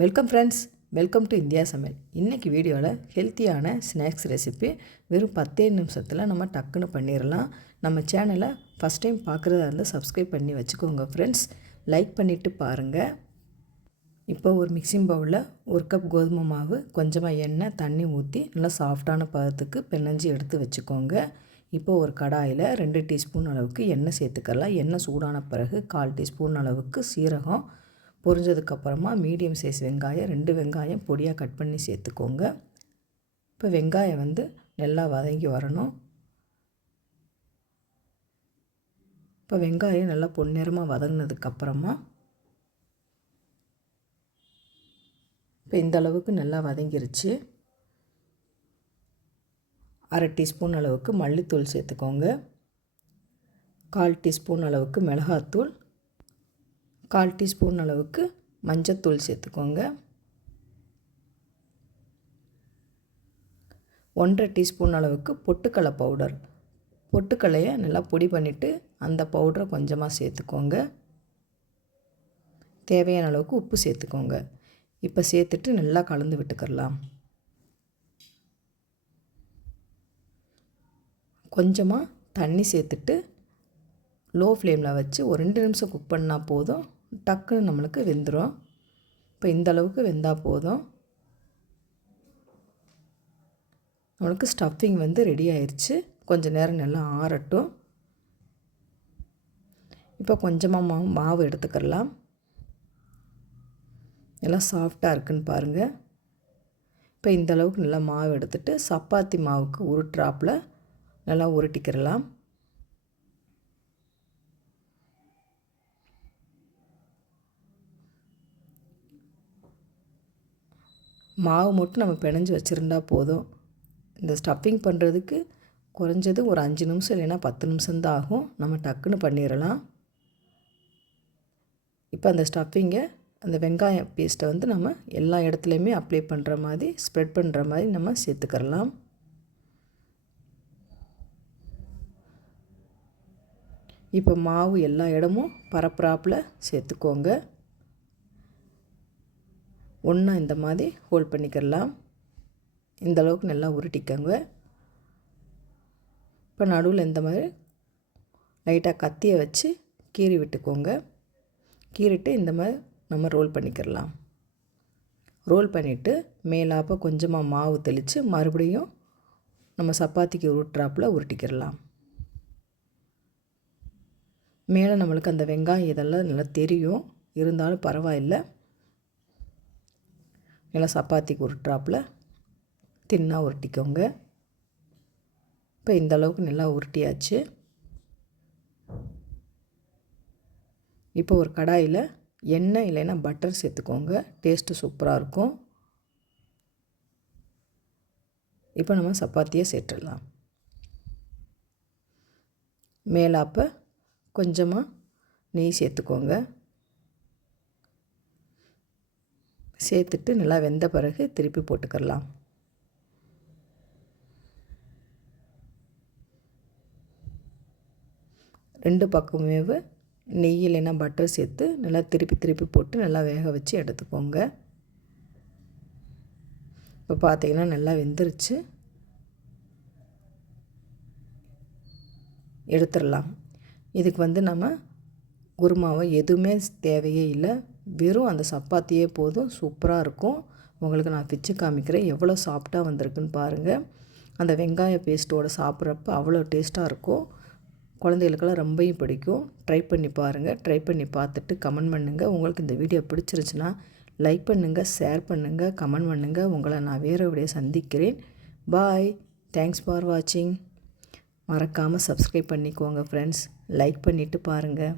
Welcome friends welcome to India சமையல் இன்றைக்கி வீடியோவில் ஹெல்த்தியான ஸ்நாக்ஸ் ரெசிபி வெறும் பத்தே நிமிஷத்தில் நம்ம டக்குன்னு பண்ணிடலாம் நம்ம சேனலை ஃபஸ்ட் டைம் பார்க்குறதா இருந்தால் சப்ஸ்கிரைப் பண்ணி வச்சுக்கோங்க ஃப்ரெண்ட்ஸ் லைக் பண்ணிவிட்டு பாருங்கள் இப்போ ஒரு மிக்சிங் பவுலில் ஒரு கப் கோதுமை மாவு கொஞ்சமாக எண்ணெய் தண்ணி ஊற்றி நல்லா சாஃப்டான பதத்துக்கு பிணைஞ்சி எடுத்து வச்சுக்கோங்க. இப்போ ஒரு கடாயில் ரெண்டு டீஸ்பூன் அளவுக்கு எண்ணெய் சேர்த்துக்கலாம். எண்ணெய் சூடான பிறகு கால் டீஸ்பூன் அளவுக்கு சீரகம் பொரிஞ்சதுக்கப்புறமா மீடியம் சைஸ் வெங்காயம் ரெண்டு வெங்காயம் பொடியாக கட் பண்ணி சேர்த்துக்கோங்க. இப்போ வெங்காயம் வந்து நல்லா வதங்கி வரணும். இப்போ வெங்காயம் நல்லா பொன்னிறமாக வதங்கினதுக்கப்புறமா இப்போ இந்த அளவுக்கு நல்லா வதங்கிருச்சு. அரை டீஸ்பூன் அளவுக்கு மல்லித்தூள் சேர்த்துக்கோங்க. கால் டீஸ்பூன் அளவுக்கு மிளகாத்தூள் கால் டீஸ்பூன் அளவுக்கு மஞ்சத்தூள் சேர்த்துக்கோங்க. ஒன்றரை டீஸ்பூன் அளவுக்கு பொட்டுக்கடலை பவுடர். பொட்டுக்கடலையை நல்லா பொடி பண்ணிவிட்டு அந்த பவுடரை கொஞ்சமாக சேர்த்துக்கோங்க. தேவையான அளவுக்கு உப்பு சேர்த்துக்கோங்க. இப்போ சேர்த்துட்டு நல்லா கலந்து விட்டுக்கிறலாம். கொஞ்சமாக தண்ணி சேர்த்துட்டு லோ ஃப்ளேமில் வச்சு ஒரு ரெண்டு நிமிஷம் குக் பண்ணால் போதும். டக்குன்னு நம்மளுக்கு வெந்துடும் இப்போ இந்த அளவுக்கு வெந்தால் போதும். நம்மளுக்கு ஸ்டஃபிங் வந்து ரெடி ஆயிடுச்சு கொஞ்சம் நேரம் நல்லா ஆறட்டும். இப்போ கொஞ்சமாக மாவு மாவு எடுத்துக்கலாம் நல்லா சாஃப்டாக இருக்குன்னு பாருங்கள் இப்போ இந்த அளவுக்கு நல்லா மாவு எடுத்துகிட்டு சப்பாத்தி மாவுக்கு உருட்டுறாப்பில் நல்லா உருட்டிக்கிறலாம். மாவு மட்டும் நம்ம பிணைஞ்சு வச்சுருந்தா போதும். இந்த ஸ்டஃபிங் பண்ணுறதுக்கு குறைஞ்சது ஒரு அஞ்சு நிமிஷம் இல்லைன்னா பத்து நிமிஷம்தான் ஆகும். நம்ம டக்குன்னு பண்ணிடலாம். இப்போ அந்த ஸ்டஃபிங்கை அந்த வெங்காயம் பேஸ்ட்டை வந்து நம்ம எல்லா இடத்துலையுமே அப்ளை பண்ணுற மாதிரி ஸ்ப்ரெட் பண்ணுற மாதிரி நம்ம சேர்த்துக்கிறலாம். இப்போ மாவு எல்லா இடமும் பரப்புறாப்பில் சேர்த்துக்கோங்க. ஒன்றா இந்த மாதிரி ஹோல்ட் பண்ணிக்கிடலாம் இந்த அளவுக்கு நல்லா உருட்டிக்கோங்க. இப்போ நடுவில் இந்த மாதிரி லைட்டாக கத்தியை வச்சு கீறி விட்டுக்கோங்க. கீறிட்டு இந்த மாதிரி நம்ம ரோல் பண்ணிக்கிடலாம் ரோல் பண்ணிவிட்டு மேலாப்போ கொஞ்சமாக மாவு தெளித்து மறுபடியும் நம்ம சப்பாத்திக்கு உருட்டுறாப்பில் உருட்டிக்கிடலாம் மேலே நம்மளுக்கு அந்த வெங்காயம் இதெல்லாம் நல்லா தெரியும். இருந்தாலும் பரவாயில்லை. நல்லா சப்பாத்திக்கு உருட்டுறாப்பில் தின்னாக உருட்டிக்கோங்க. இப்போ இந்த அளவுக்கு நல்லா உருட்டியாச்சு. இப்போ ஒரு கடாயில் எண்ணெய் இல்லைன்னா பட்டர் சேர்த்துக்கோங்க. டேஸ்ட்டு சூப்பராக இருக்கும். இப்போ நம்ம சப்பாத்தியை சேர்த்துடலாம். மேலாப்ப கொஞ்சமாக நெய் சேர்த்துக்கோங்க. சேர்த்துட்டு நல்லா வெந்த பிறகு திருப்பி போட்டுக்கிறலாம். ரெண்டு பக்கமே நெய் இல்லைன்னா பட்டர் சேர்த்து நல்லா திருப்பி திருப்பி போட்டு நல்லா வேக வச்சு எடுத்துக்கோங்க. இப்போ பார்த்தீங்கன்னா நல்லா வெந்துருச்சு. எடுத்துடலாம். இதுக்கு வந்து நம்ம குருமாவை எதுவுமே தேவையே இல்லை. வெறும் அந்த சப்பாத்தியே போதும். சூப்பராக இருக்கும். உங்களுக்கு நான் பிச்சு காமிக்கிறேன். எவ்வளோ சாஃப்டாக வந்திருக்குன்னு பாருங்கள் அந்த வெங்காய பேஸ்ட்டோடு சாப்பிட்றப்ப அவ்வளோ டேஸ்ட்டாக இருக்கும். குழந்தைகளுக்கெல்லாம் ரொம்பவும் பிடிக்கும். ட்ரை பண்ணி பாருங்கள் ட்ரை பண்ணி பார்த்துட்டு கமெண்ட் பண்ணுங்கள் உங்களுக்கு இந்த வீடியோ பிடிச்சிருச்சுன்னா லைக் பண்ணுங்கள் ஷேர் பண்ணுங்கள் கமெண்ட் பண்ணுங்கள் உங்களை நான் வேறு விடைய சந்திக்கிறேன். பாய் தேங்க்ஸ் ஃபார் வாட்சிங் மறக்காமல் சப்ஸ்கிரைப் பண்ணிக்கோங்க ஃப்ரெண்ட்ஸ் லைக் பண்ணிவிட்டு பாருங்கள்